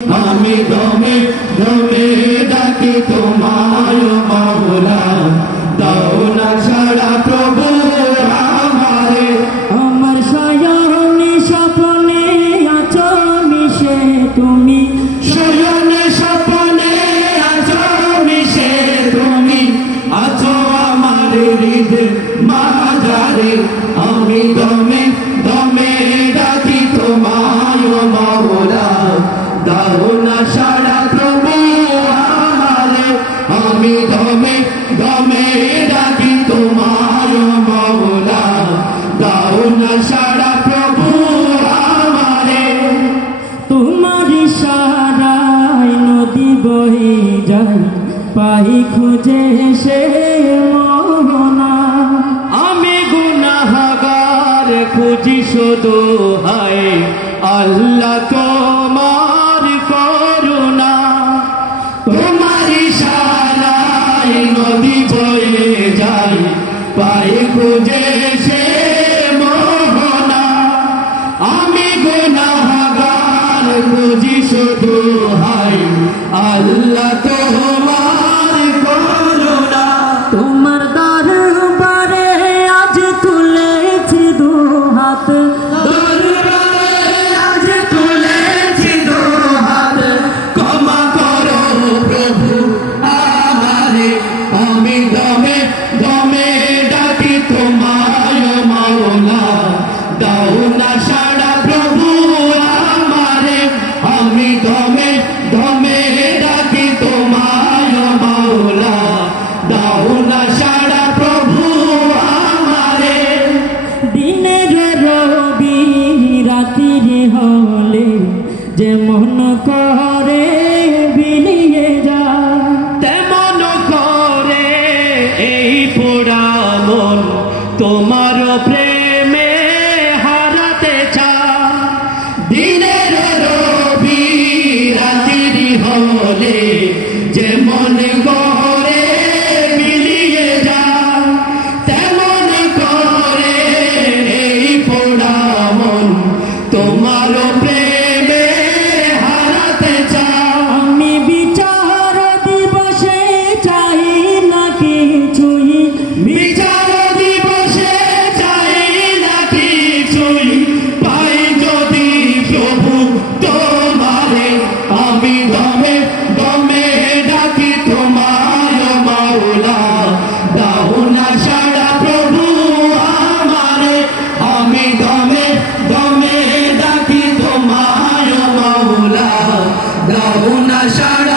আমি দমে দমে ডাকি তোমায় মাওলা, দাও না সাড়া প্রভু আমারে। আমার শয়নে স্বপ্নে আছো মিশে তুমি, শয়নে স্বপ্নে আছো মিশে তুমি, আছো আমার হৃদয় মাঝারে। আমি দমে দমে ডাকি তোমায় মাওলা, দাও না সাড়া প্রভু আমারে। আমি দমে দমে ডাকি তোমায় মাওলা, দাও না সাড়া প্রভু আমারে। তোমার ইশারায় নদী বয়ে যায়, পাই খুঁজে সে মোহনা। আমি গুনাহগার খুঁজি শুধু হায় আল্লাহ তোমার করুণা। তোমার ইশারায় নদী বয়ে যায়, পাই খুঁজে সে মোহনা। আমি গুনাহগার খুঁজি শুধু হায় আল্লাহ তোমার করুণা। তোমার দরবারে আজ তুলেছি দু হাত, দরবারে আজ তুলেছি দু হাত, ক্ষমা করো প্রভু আমারে। আমি দমে দমে ডাকি তোমায় মাওলা, দাও না সাড়া প্রভু আমারে। আমি দমে দমে ডাকি তোমায় মাওলা, দাও না সাড়া প্রভু আমারে। দিনের রবি রাতির হলে যেমন করে বিলিয়ে যায়, তেমন করে এই পোড়া মন তোমার প্রেমে হারাতে চায়। দিনের রবি রাতির হলে যেমন করে বিলিয়ে যায়, তেমন করে এই পোড়া মন তোমার প্রেমে হারাতে চায়। আমি বিচার দিবসে চাই না কিছুই, বিচার দিবসে চাই না কিছুই, পাই যদি প্রভু তোমারে। আমি দমে দমে ডাকি তোমায় মাওলা, দাও না সাড়া প্রভু আমারে। আমি দমে দমে ডাকি তোমায় মাওলা, দাও না সাড়া